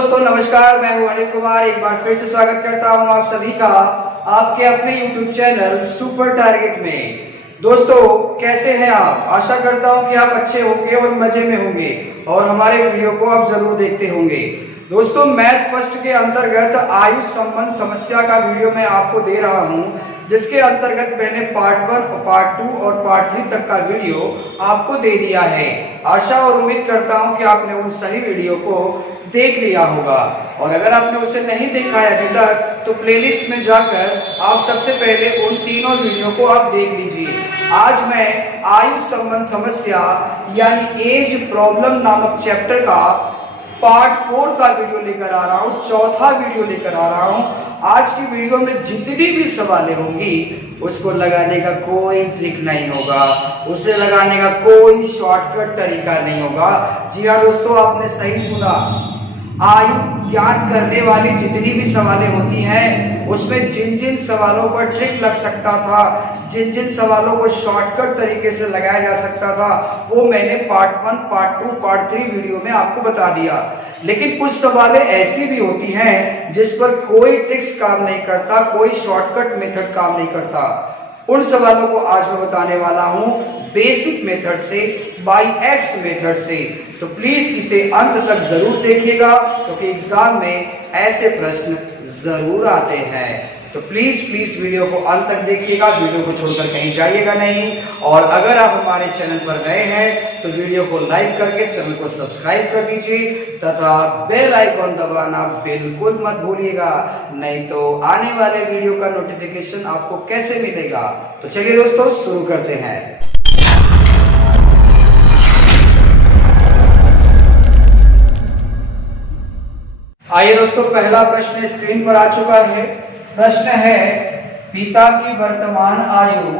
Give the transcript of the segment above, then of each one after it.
दोस्तों नमस्कार, मैं हूं अनिल कुमार। एक बार फिर से स्वागत करता हूं आप सभी का आपके अपने YouTube चैनल सुपर टारगेट में। दोस्तों कैसे हैं आप? आशा करता हूं कि आप अच्छे होंगे और मजे में होंगे और हमारे वीडियो को आप जरूर देखते होंगे। दोस्तों मैथ फर्स्ट के अंतर्गत आयु संबंध समस्या का वीडियो मैं आपको दे रहा हूं, जिसके अंतर्गत मैंने पार्ट 1, पार्ट 2 और पार्ट 3 तक का वीडियो आपको दे दिया है। आशा और उम्मीद करता हूं कि आपने उन सही वीडियो को देख लिया होगा, और अगर आपने उसे नहीं देखा है अभी तक तो प्लेलिस्ट में जाकर आप सबसे पहले उन तीनों वीडियो को आप देख लीजिए। आज मैं आयु संबंध समस्या यानी एज प्रॉब्लम नामक चैप्टर का पार्ट 4 का वीडियो लेकर आ रहा हूं, चौथा वीडियो लेकर आ रहा हूं। आज की वीडियो में जितनी भी सवालें होंगी उसको लगाने का कोई ट्रिक नहीं होगा, उसे लगाने का कोई शॉर्टकट तरीका नहीं होगा। जी हाँ दोस्तों, आपने सही सुना। आयु ज्ञात करने वाली जितनी भी सवालें होती हैं उसमें जिन जिन सवालों पर ट्रिक लग सकता था, जिन जिन सवालों को शॉर्टकट तरीके से लगाया जा सकता था, वो मैंने पार्ट 1, पार्ट 2, पार्ट 3 वीडियो में आपको बता दिया। लेकिन कुछ सवालें ऐसी भी होती हैं जिस पर कोई ट्रिक्स काम नहीं करता, कोई शॉर्टकट मेथड काम नहीं करता। उन सवालों को आज मैं बताने वाला हूं बेसिक मेथड से, बाय एक्स मेथड से। तो प्लीज इसे अंत तक जरूर देखिएगा, क्योंकि एग्जाम में ऐसे प्रश्न जरूर आते हैं। तो प्लीज वीडियो को अंत तक देखिएगा, वीडियो को छोड़कर कहीं जाइएगा नहीं। और अगर आप हमारे चैनल पर गए हैं तो वीडियो को लाइक करके चैनल को सब्सक्राइब कर दीजिए तथा बेल आइकॉन दबाना बिल्कुल मत भूलिएगा, नहीं तो आने वाले वीडियो का नोटिफिकेशन आपको कैसे मिलेगा। तो चलिए दोस्तों शुरू करते हैं। आइए दोस्तों, पहला प्रश्न स्क्रीन पर आ चुका है। प्रश्न है, पिता की वर्तमान आयु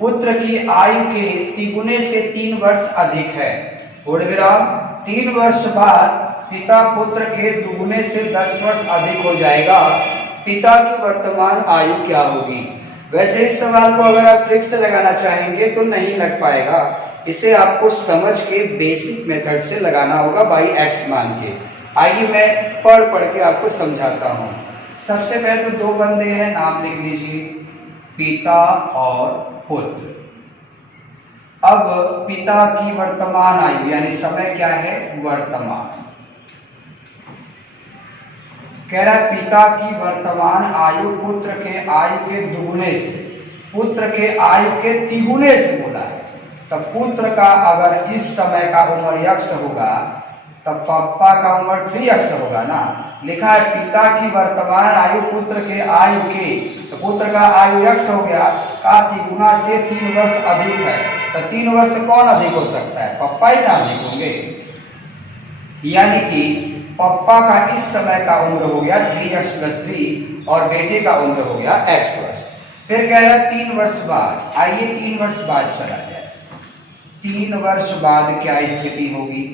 पुत्र की आयु के तिगुने से 3 वर्ष अधिक है। पूर्ण विराम। 3 वर्ष बाद पिता पुत्र के दुगुने से 10 वर्ष अधिक हो जाएगा। पिता की वर्तमान आयु क्या होगी? वैसे इस सवाल को अगर आप ट्रिक से लगाना चाहेंगे तो नहीं लग पाएगा, इसे आपको समझ के बेसिक मेथड से लगाना होगा बाई एक्स मान के। आइए मैं पढ़ के आपको समझाता हूं। सबसे पहले तो 2 बंदे हैं, नाम लिख लीजिए, पिता और पुत्र। अब पिता की वर्तमान आयु यानी समय क्या है? वर्तमान। कह रहा है पिता की वर्तमान आयु पुत्र के आयु के दुगुने से, पुत्र के आयु के तिगुने से बोला है। तो पुत्र का अगर इस समय का उम्र x होगा तब पापा का उम्र 3x होगा ना। लिखा है पिता की वर्तमान आयु पुत्र के आयु के, तो पुत्र का आयु x हो गया का तिगुना से 3 वर्ष अधिक है। तो 3 वर्ष कौन अधिक हो सकता है? पप्पा ही ना अधिक होंगे। यानी कि पप्पा का इस समय का उम्र हो गया 3x + 3 और बेटे का उम्र हो गया x वर्ष। फिर कह रहा है 3 वर्ष बाद। आइए 3 वर्ष बाद चला जाए। 3 वर्ष बाद क्या स्थिति होगी?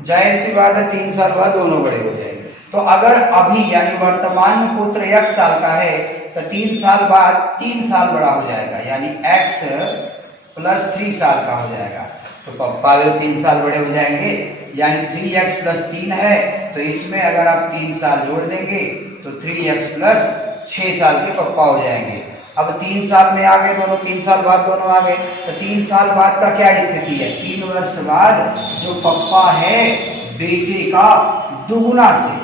जाहिर सी बात है 3 साल बाद दोनों बड़े हो जाएंगे। तो अगर अभी यानी वर्तमान में पुत्र 1 साल का है तो 3 साल बाद 3 साल बड़ा हो जाएगा, यानी x + 3 साल का हो जाएगा। तो पप्पा भी 3 साल बड़े हो जाएंगे, यानी 3x + 3 है। तो इसमें अगर आप 3 साल जोड़ देंगे तो 3x + 6 साल के पप्पा हो जाएंगे। अब 3 साल में आ गए दोनों, 3 साल बाद दोनों आ गए। तो 3 साल बाद का क्या स्थिति है? 3 वर्ष बाद जो पप्पा है बेटे का दुगुना से,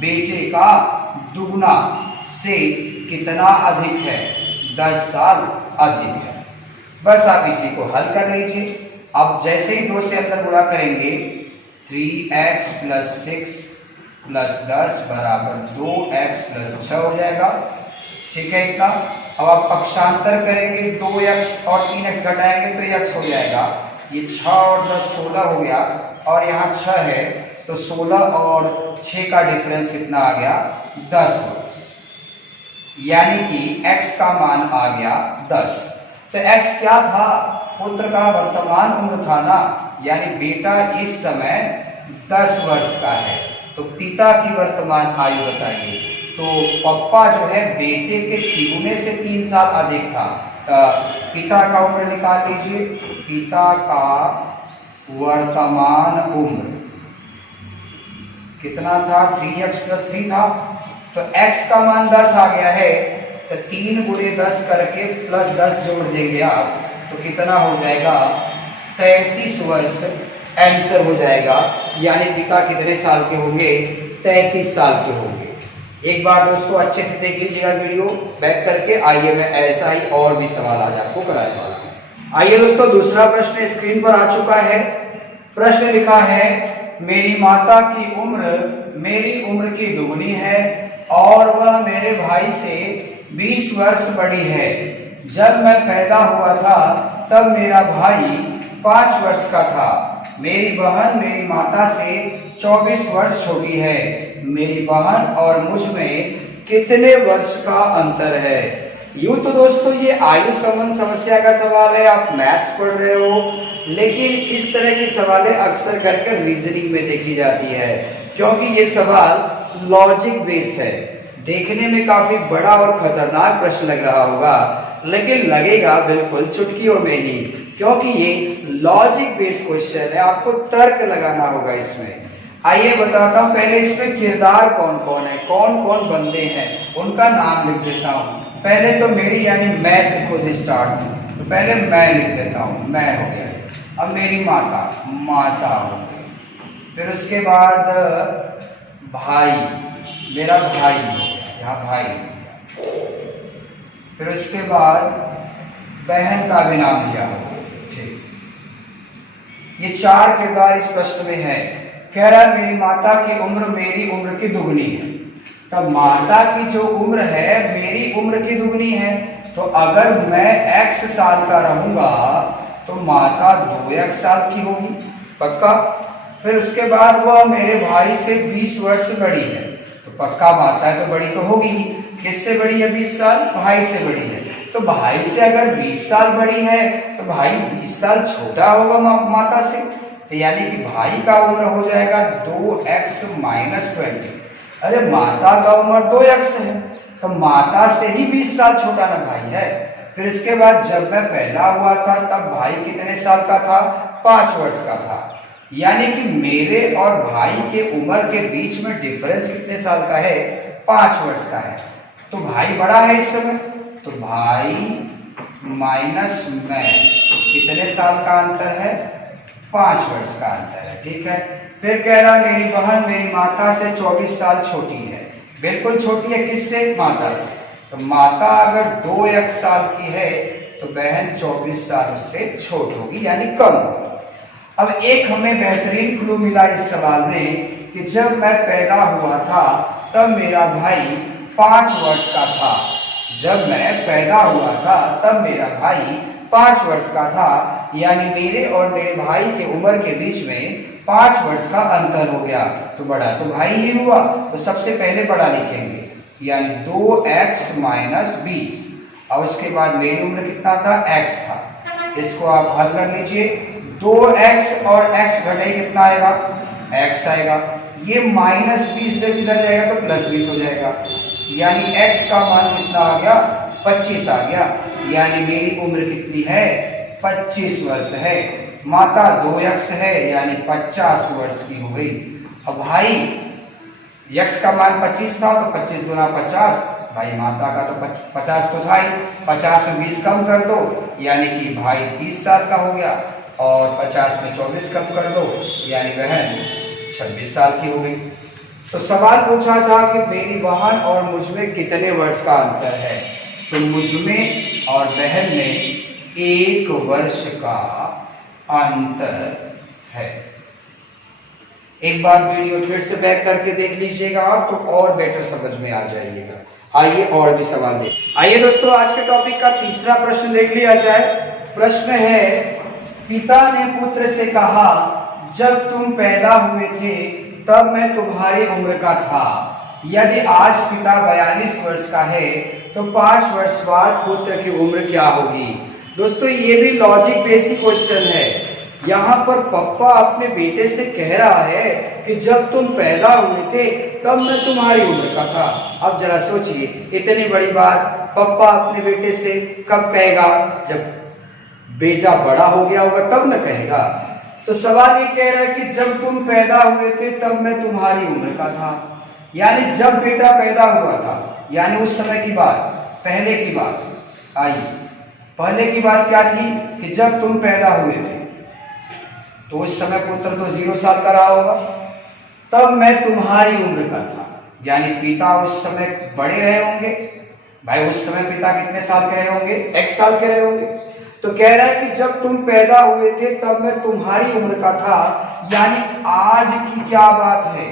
बेटे का दुगुना से कितना अधिक है? 10 साल अधिक है। बस आप इसी को हल कर लीजिए। अब जैसे ही 2 से अंदर गुणा करेंगे 3x + 6 + 10 = 2x + 6 हो जाएगा। ठीक है इतना। अब आप पक्षांतर करेंगे, 2x और 3x घटाएंगे तो x हो जाएगा। ये 6 और 10 16 हो गया, और यहाँ 6 है तो 16 और 6 का डिफरेंस कितना आ गया? 10 वर्ष। यानी कि x का मान आ गया 10। तो x क्या था? पुत्र का वर्तमान उम्र था ना, यानी बेटा इस समय 10 वर्ष का है। तो पिता की वर्तमान आयु बताइए। तो पप्पा जो है बेटे के तिगुने से 3 साल अधिक था। तो पिता का उम्र निकाल लीजिए। पिता का वर्तमान उम्र कितना था 3x + 3 था, तो x का मान 10 आ गया है, तो 3 × 10 करके +10 जोड़ देंगे आप, तो कितना हो जाएगा 33 वर्ष आंसर हो जाएगा। यानी पिता कितने साल के होंगे, 33 साल के होंगे। एक बार दोस्तों अच्छे से देख लीजिएगा वीडियो बैक करके। आइए मैं ऐसा ही और भी सवाल आज आपको कराने वाला हूँ। आइए दोस्तों दूसरा प्रश्न स्क्रीन पर आ चुका है। प्रश्न लिखा है मेरी माता की उम्र मेरी उम्र की दुगनी है और वह मेरे भाई से 20 वर्ष बड़ी है। जब मैं पैदा हुआ था तब मेरा भाई 5 वर्ष का था। मेरी बहन मेरी माता से 24 वर्ष छोटी है। मेरी बहन और मुझ में कितने वर्ष का अंतर है। यूं तो दोस्तों ये आयु संबंध समस्या का सवाल है, आप मैथ्स पढ़ रहे हो, लेकिन इस तरह की सवालें अक्सर करके रीजनिंग में देखी जाती है, क्योंकि ये सवाल लॉजिक बेस है। देखने में काफी बड़ा और खतरनाक प्रश्न लग रहा होगा, लेकिन लगेगा बिल्कुल चुटकियों में ही, क्योंकि ये लॉजिक बेस्ड क्वेश्चन है। आपको तर्क लगाना होगा इसमें। आइए बताता हूं, पहले इसमें किरदार कौन कौन है, कौन कौन बंदे हैं, उनका नाम लिख देता हूं। पहले तो मेरी यानी मैं से खुद स्टार्ट हूं, तो पहले मैं लिख देता हूं, मैं हो गया। अब मेरी माता, माता हो गई। फिर उसके बाद भाई, मेरा भाई हो गया, यहाँ भाई हो गया। फिर उसके बाद बहन का भी नाम लिया हो, ठीक। ये 4 किरदार इस प्रश्न में है। कह रहा है मेरी माता की उम्र मेरी उम्र की दुगनी है। तब माता की जो उम्र है मेरी उम्र की दुगनी है, तो अगर मैं x साल का रहूंगा तो माता 2x साल की होगी, पक्का। फिर उसके बाद वह मेरे भाई से 20 वर्ष बड़ी है, तो पक्का माता है तो बड़ी तो होगी ही। किससे बड़ी है 20 साल? भाई से बड़ी है। तो भाई से अगर 20 साल बड़ी है तो भाई 20 साल छोटा होगा माता से, यानी कि भाई का उम्र हो जाएगा 2x - 20। अरे माता का उम्र 2x है, तो माता से ही 20 साल छोटा ना भाई है। फिर इसके बाद जब मैं पैदा हुआ था तब भाई कितने साल का था? 5 वर्ष का था। यानी कि मेरे और भाई के उम्र के बीच में डिफरेंस कितने साल का है? 5 वर्ष का है। तो भाई बड़ा है इस समय, तो भाई माइनस मैं, कितने साल का अंतर है? 5 वर्ष का अंतर है, ठीक है। फिर कह रहा मेरी बहन मेरी माता से 24 साल छोटी है। बिल्कुल छोटी है, किससे? माता से। तो माता अगर 2x साल की है तो बहन 24 साल से छोट होगी, यानी कम होगी। अब एक हमें बेहतरीन क्लू मिला इस सवाल में कि जब मैं पैदा हुआ था तब मेरा भाई 5 वर्ष का था। जब मैं पैदा हुआ था तब मेरा भाई 5 वर्ष का था, यानी मेरे और मेरे भाई के उम्र के बीच में 5 वर्ष का अंतर हो गया। तो बड़ा तो भाई ही हुआ, तो सबसे पहले बड़ा लिखेंगे, यानी 2x - 20। और उसके बाद मेरी उम्र कितना था? x था। इसको आप हल कर लीजिए। 2x और x घटाइए, कितना आएगा? x आएगा। ये -20 से किधर जाएगा तो +20 हो जाएगा, यानी x का मान कितना आ गया? 25 आ गया। यानी मेरी उम्र कितनी है? 25 वर्ष है। माता 2x है, यानी 50 वर्ष की हो गई। अब भाई x का मान 25 था, तो 25 × 50, भाई माता का तो 50 तो था ही, 50 में 20 कम कर दो, यानी कि भाई 30 साल का हो गया, और 50 में 24 कम कर दो, यानी बहन 26 साल की हो गई। तो सवाल पूछा था कि मेरी बहन और मुझ में कितने वर्ष का अंतर है, तो मुझ में और बहन में 1 वर्ष का अंतर है। एक बार वीडियो फिर से बैक करके देख लीजिएगा आप, तो और बेटर समझ में आ जाइएगा। आइए और भी सवाल देख। आइए दोस्तों आज के टॉपिक का तीसरा प्रश्न देख लिया जाए। प्रश्न है, पिता ने पुत्र से कहा, जब तुम पैदा हुए थे तब मैं तुम्हारी उम्र का था। यदि आज पिता 42 वर्ष का है तो 5 वर्ष बाद पुत्र की उम्र क्या होगी? दोस्तों ये भी लॉजिक बेसिक क्वेश्चन है। यहाँ पर पप्पा अपने बेटे से कह रहा है कि जब तुम पैदा हुए थे तब मैं तुम्हारी उम्र का था। अब जरा सोचिए, इतनी बड़ी बात पप्पा अपने बेटे से कब कहेगा? जब बेटा बड़ा हो गया होगा तब न कहेगा। तो सवाल ये कह रहा है कि जब तुम पैदा हुए थे तब मैं तुम्हारी उम्र का था, यानी जब बेटा पैदा हुआ था, यानी उस समय की बात, पहले की बात आई। पहले की बात क्या थी कि जब तुम पैदा हुए थे तो उस समय पुत्र तो 0 साल का रहा होगा, तब मैं तुम्हारी उम्र का था, यानी पिता उस समय बड़े रहे होंगे। भाई उस समय पिता कितने साल के रहे होंगे? x साल के रहे होंगे। तो कह रहा है कि जब तुम पैदा हुए थे तब मैं तुम्हारी उम्र का था, यानी आज की क्या बात है,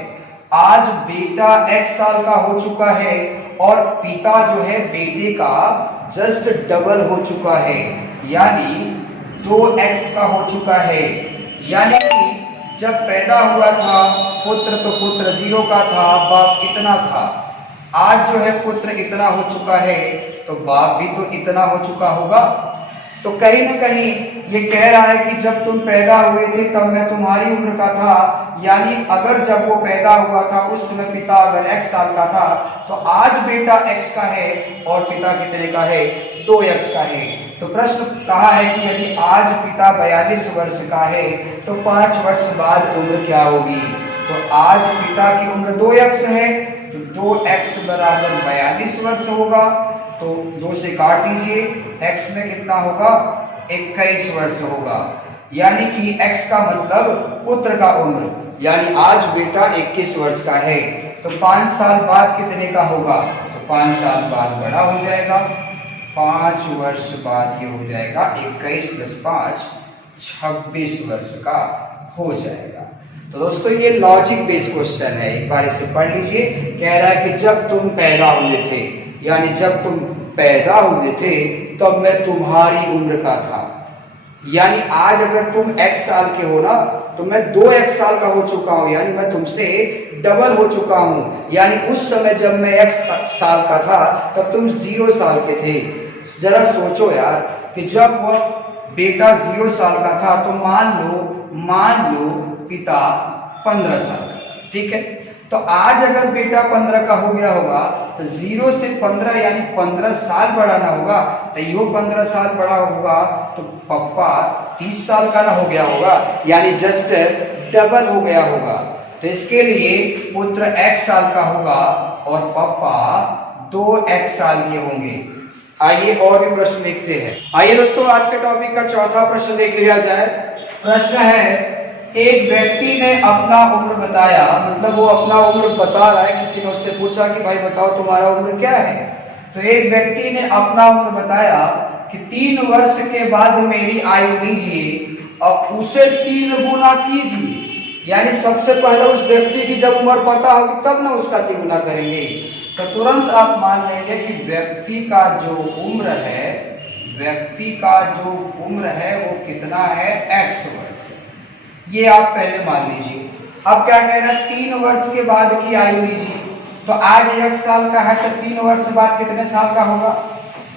आज बेटा x साल का हो चुका है और पिता जो है बेटे का जस्ट डबल हो चुका है, यानी 2x का हो चुका है। यानी कि जब पैदा हुआ था पुत्र तो पुत्र 0 का था, बाप इतना था। आज जो है पुत्र इतना हो चुका है तो बाप भी तो इतना हो चुका होगा। तो कहीं ना कहीं ये कह रहा है कि जब तुम पैदा हुए थे तब मैं तुम्हारी उम्र का था, यानी अगर जब वो पैदा हुआ था उस समय पिता अगर x साल का था तो आज बेटा x का है और पिता कितने का है? 2x का है। तो प्रश्न कहा है कि यदि आज पिता 42 वर्ष का है तो 5 वर्ष बाद उम्र क्या होगी? तो आज पिता की उम्र 2x है तो 2x बराबर 42 वर्ष होगा। तो 2 से काट दीजिए, x में कितना होगा? 21 वर्ष होगा, यानी कि x का मतलब पुत्र का उम्र, यानी आज बेटा 21 वर्ष का है। तो 5 साल बाद कितने का होगा? तो 5 साल बाद बड़ा हो जाएगा, 5 वर्ष बाद ये हो जाएगा 21 + 5 26 वर्ष का हो जाएगा। तो दोस्तों ये लॉजिक बेस्ड क्वेश्चन है, एक बार इसे पढ़ लीजिए। कह रहा है कि जब तुम पैदा हुए थे, यानी जब तुम पैदा हुए थे तब मैं तुम्हारी उम्र का था, यानी आज अगर तुम x साल के हो ना तो मैं 2x साल का हो चुका हूं, यानी मैं तुमसे डबल हो चुका हूं। यानी उस समय जब मैं x साल का था तब तुम 0 साल के थे। जरा सोचो यार कि जब वह बेटा 0 साल का था तो मान लो पिता 15 साल का था, ठीक है। तो आज अगर बेटा 15 का हो गया होगा तो 0 से 15 यानी 15 साल बड़ा ना होगा, तो यो 15 साल बड़ा होगा तो पप्पा 30 साल का ना हो गया होगा, यानी जस्ट डबल हो गया होगा। तो इसके लिए पुत्र x साल का होगा और पप्पा 2x साल के होंगे। आइए और भी प्रश्न देखते हैं। आइए दोस्तों आज के टॉपिक का चौथा प्रश्न देख लिया जाए। प्रश्न है, एक व्यक्ति ने अपना उम्र बताया, मतलब वो अपना उम्र बता रहा है, किसी ने उससे पूछा कि भाई बताओ तुम्हारा उम्र क्या है। तो एक व्यक्ति ने अपना उम्र बताया कि 3 वर्ष के बाद मेरी आयु लीजिए और उसे 3 गुना कीजिए, यानी सबसे पहले उस व्यक्ति की जब उम्र पता होगी तब ना उसका 3 गुना करेंगे। तो तुरंत आप मान लेंगे कि व्यक्ति का जो उम्र है वो कितना है? x वर्ष। ये आप पहले मान लीजिए। अब क्या कह रहा है? 3 वर्ष के बाद की आयु लीजिए। तो आज 1 साल का है तो 3 वर्ष बाद कितने साल का होगा?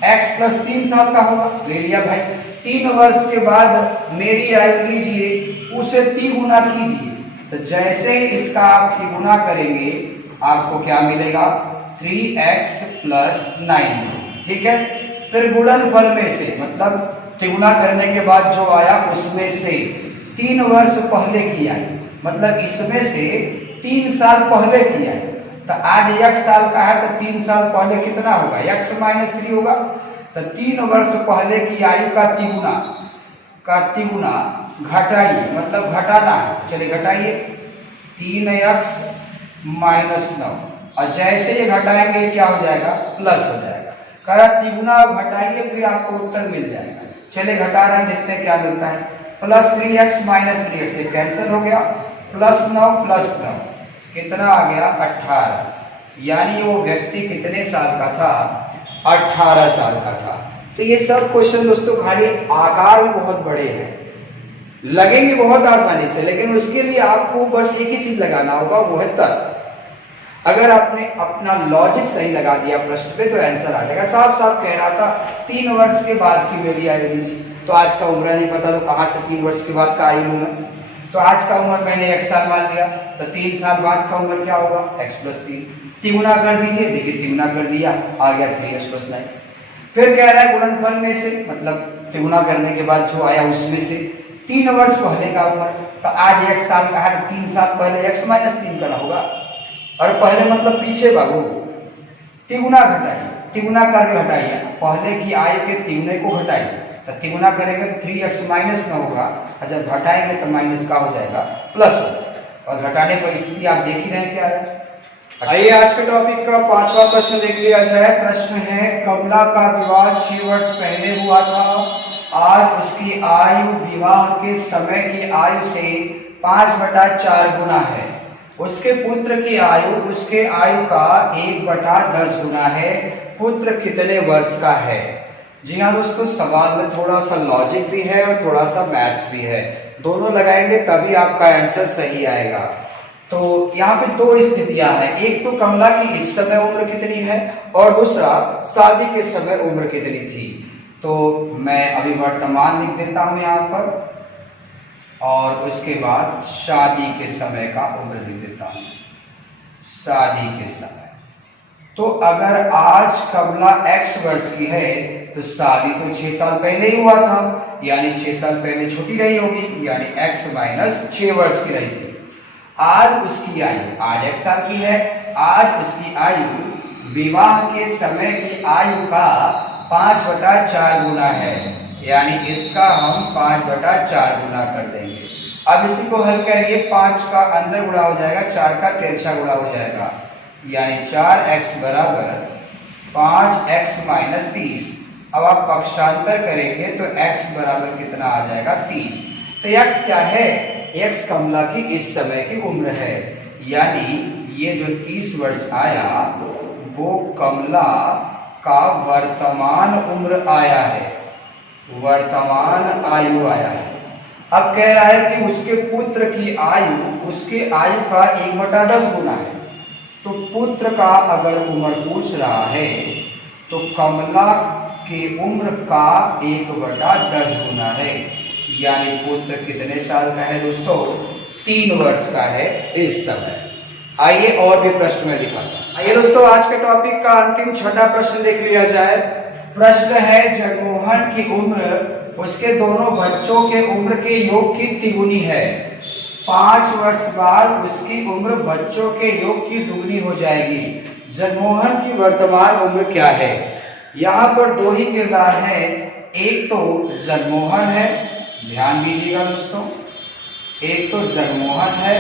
x + 3 साल का होगा। ले लिया भाई। 3 वर्ष के बाद मेरी आयु लीजिए, उसे 3 गुना कीजिए। तो जैसे ही इसका आप 3 गुना करेंगे आपको क्या मिलेगा? 3x + 9, ठीक है। फिर गुणनफल में से, मतलब तिगुना करने के बाद जो आया उसमें से 3 वर्ष पहले की आई, मतलब इसमें से 3 साल पहले की आई। तो आज 1 साल का है तो 3 साल पहले कितना होगा? x - 3 होगा। तो 3 वर्ष पहले की आयु का तिगुना घटाइए, मतलब घटाना है। चलिए घटाइए, 3x - 9, और जैसे ये घटाएंगे क्या हो जाएगा? प्लस हो जाएगा। कह तिगुना घटाइए फिर आपको उत्तर मिल जाएगा। चलिए घटा रहे हैं, देखते हैं क्या मिलता है। +3x - 3x से कैंसिल हो गया, +9 + 9 कितना आ गया? 18, यानी वो व्यक्ति कितने साल का था? 18 साल का था। तो ये सब क्वेश्चन दोस्तों खाली आकार में बहुत बड़े हैं, लगेंगे बहुत आसानी से, लेकिन उसके लिए आपको बस एक ही चीज लगाना होगा, वो है तर्क। अगर आपने अपना लॉजिक सही लगा दिया प्रश्न पे तो आंसर आ जाएगा। साफ साफ कह रहा था 3 वर्ष के बाद की मेरी आयु लीजिए, तो आज का उम्र नहीं पता तो कहाँ से 3 वर्ष के बाद का आयु लूंगा? तो आज का उम्र मैंने 1 साल मान लिया, तो 3 साल बाद का उम्र क्या होगा? x + 3। तिगुना कर दीजिए, देखिए तिगुना कर दिया, आ गया 3x + 9। फिर कह रहा है गुणनफल में से, मतलब तिगुना करने के बाद जो आया उसमें से 3 वर्ष पहले का उम्र, तो आज 1 साल का है, 3 साल पहले x माइनस 3 करना होगा। और पहले मतलब पीछे बाबू, तिगुना घटाइए, तिगुना करके हटाइए, पहले की आयु के तिगुने को घटाइए, तो तिगुना करेंगे तो 3x माइनस में होगा, और जब घटाएंगे तो माइनस का हो जाएगा प्लस होगा। और घटाने पर स्थिति आप देख ही रहे हैं क्या है। आइए आज के टॉपिक का 5वां प्रश्न देख लिया जाए। प्रश्न है, कमला का विवाह 6 वर्ष पहले हुआ था। आज उसकी आयु विवाह के समय की आयु से 5/4 गुना है। उसके पुत्र की आयु उसके आयु का 1/10 गुना है। पुत्र कितने वर्ष का है? जी हाँ दोस्तों, सवाल में थोड़ा सा लॉजिक भी है और थोड़ा सा मैथ्स भी है, दोनों लगाएंगे तभी आपका आंसर सही आएगा। तो यहाँ पे 2 स्थितियां हैं, एक तो कमला की इस समय उम्र कितनी है और दूसरा शादी के समय उम्र कितनी थी। तो मैं अभी वर्तमान लिख देता हूं यहाँ पर और उसके बाद शादी के समय का उम्र लिख देता हूं। शादी के समय, तो अगर आज कमला x वर्ष की है तो शादी तो 6 साल पहले ही हुआ था, यानी 6 साल पहले छोटी रही होगी, यानी x माइनस 6 वर्ष की रही थी। आज उसकी आयु, आज 1 साल की है, आज उसकी आयु विवाह के समय की आयु का 5/4 गुना है, यानी इसका हम 5/4 गुना कर देंगे। अब इसी को हल करिए, 5 का अंदर गुणा हो जाएगा, 4 का तिरछा गुणा हो जाएगा, यानी 4x बराबर 5x माइनस 30। अब आप पक्षांतर करेंगे तो x बराबर कितना आ जाएगा? 30। तो x क्या है? x कमला की इस समय की उम्र है, यानी ये जो 30 वर्ष आया वो कमला का वर्तमान उम्र आया है, वर्तमान आयु आया है। अब कह रहा है कि उसके पुत्र की आयु उसके आयु का 1/10 गुना है। तो पुत्र का अगर उम्र पूछ रहा है तो कमला की उम्र का 1/10 गुना है, यानी पुत्र कितने साल का है दोस्तों? 3 वर्ष का है इस समय। आइए और भी प्रश्न में दिखाता हूं। आइए दोस्तों आज के टॉपिक का अंतिम 6वां प्रश्न देख लिया जाए। प्रश्न है, जगमोहन की उम्र उसके दोनों बच्चों के उम्र के योग की तिगुनी है। 5 वर्ष बाद उसकी उम्र बच्चों के योग की दुगनी हो जाएगी। जगमोहन की वर्तमान उम्र क्या है? यहाँ पर 2 ही किरदार है, एक तो जगमोहन है, ध्यान दीजिएगा दोस्तों, एक तो जगमोहन है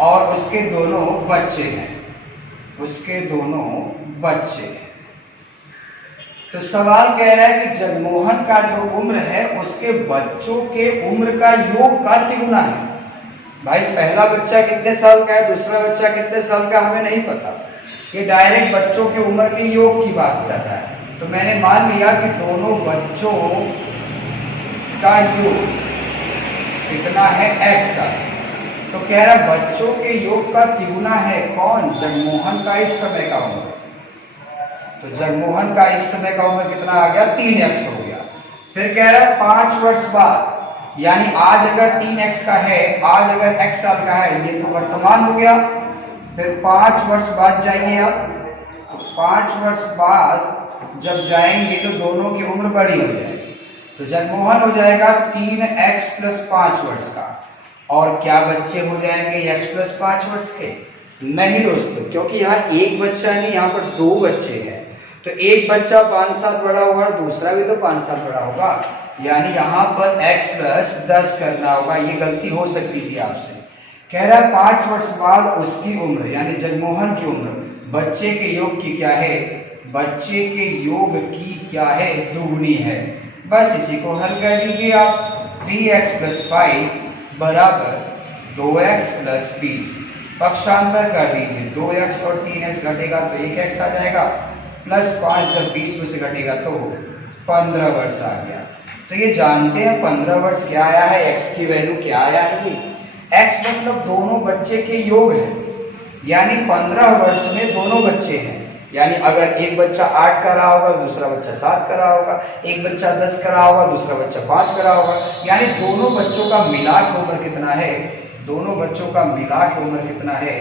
और उसके दोनों बच्चे हैं, उसके दोनों बच्चे हैं। तो सवाल कह रहा है कि जगमोहन का जो उम्र है उसके बच्चों के उम्र का योग का तिगुना है। भाई पहला बच्चा कितने साल का है, दूसरा बच्चा कितने साल का, हमें नहीं पता, ये डायरेक्ट बच्चों की उम्र के योग की बात कर रहा है। तो मैंने मान लिया कि दोनों बच्चों का योग कितना है? x साल। तो कह रहा बच्चों के योग का तिगुना है कौन? जगमोहन का इस समय का उम्र। तो जगमोहन का इस समय का उम्र कितना आ गया? 3x हो गया। फिर कह रहा है 5 वर्ष बाद, यानी आज अगर 3x का है, आज अगर x साल का है, ये तो वर्तमान हो गया। फिर 5 वर्ष बाद जाइए आप, तो 5 वर्ष बाद जब जाएंगे तो दोनों की उम्र बड़ी हो जाएगी। तो जगमोहन हो जाएगा 3x + 5 वर्ष का, और क्या बच्चे हो जाएंगे x + 5 वर्ष के? नहीं दोस्तों, क्योंकि यहाँ एक बच्चा नहीं, यहाँ पर 2 बच्चे हैं। तो एक बच्चा 5 साल बड़ा होगा और दूसरा भी तो 5 साल बड़ा होगा, यानी यहाँ पर x + 10 करना होगा। ये गलती हो सकती थी आपसे। कह रहा है 5 वर्ष बाद उसकी उम्र, यानी जगमोहन की उम्र बच्चे के योग की क्या है? बच्चे के योग की क्या है? दुगनी है। बस इसी को हल कर दीजिए आप। 3x + 5 बराबर 2x + 20। पक्षांतर कर दीजिए, 2x और 3x घटेगा तो 1x आ जाएगा, +5 जब 20 में से घटेगा तो 15 वर्ष आ गया। तो ये जानते हैं 15 वर्ष क्या आया है, x की वैल्यू क्या आया है? x मतलब दोनों बच्चे के योग है, यानी 15 वर्ष में दोनों बच्चे हैं। यानी अगर एक बच्चा 8 का रहा होगा, दूसरा बच्चा 7 का रहा होगा, एक बच्चा 10 का रहा होगा, दूसरा बच्चा 5 का रहा होगा, यानी दोनों बच्चों का मिला के उम्र कितना है? दोनों बच्चों का मिला के उम्र कितना है?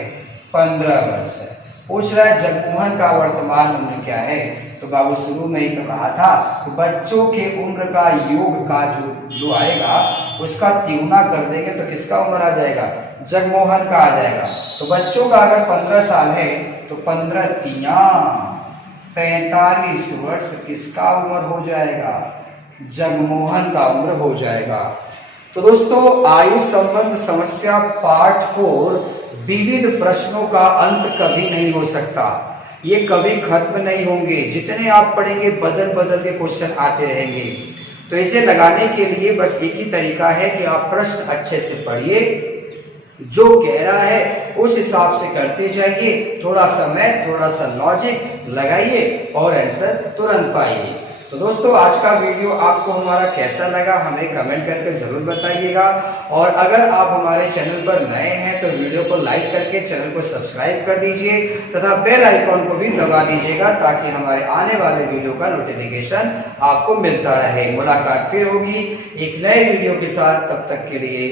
15 वर्ष है। पूछ रहा है जगमोहन का वर्तमान उम्र क्या है? तो बाबू शुरू में ही तो कहा था, बच्चों के उम्र का योग का जो आएगा उसका तिगुना कर देंगे तो किसका उम्र आ जाएगा? जगमोहन का आ जाएगा। तो बच्चों का अगर 15 साल है तो 15 तिया 45 वर्ष किसका उम्र हो जाएगा? जगमोहन का उम्र हो जाएगा। तो दोस्तों, आयु संबंध समस्या पार्ट 4 विविध प्रश्नों का अंत कभी नहीं हो सकता। ये कभी खत्म नहीं होंगे। जितने आप पढ़ेंगे बदल बदल के क्वेश्चन आते रहेंगे। तो इसे लगाने के लिए बस एक ही तरीका है कि आप प्रश्न अच्छे से पढ़िए, जो कह रहा है उस हिसाब से करते जाइए, थोड़ा समय थोड़ा सा लॉजिक लगाइए और आंसर तुरंत पाइए। तो दोस्तों, आज का वीडियो आपको हमारा कैसा लगा हमें कमेंट करके जरूर बताइएगा। और अगर आप हमारे चैनल पर नए हैं तो वीडियो को लाइक करके चैनल को सब्सक्राइब कर दीजिए तथा बेल आइकॉन को भी दबा दीजिएगा ताकि हमारे आने वाले वीडियो का नोटिफिकेशन आपको मिलता रहे। मुलाकात फिर होगी एक नए वीडियो के साथ, तब तक के लिए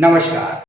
नमस्कार।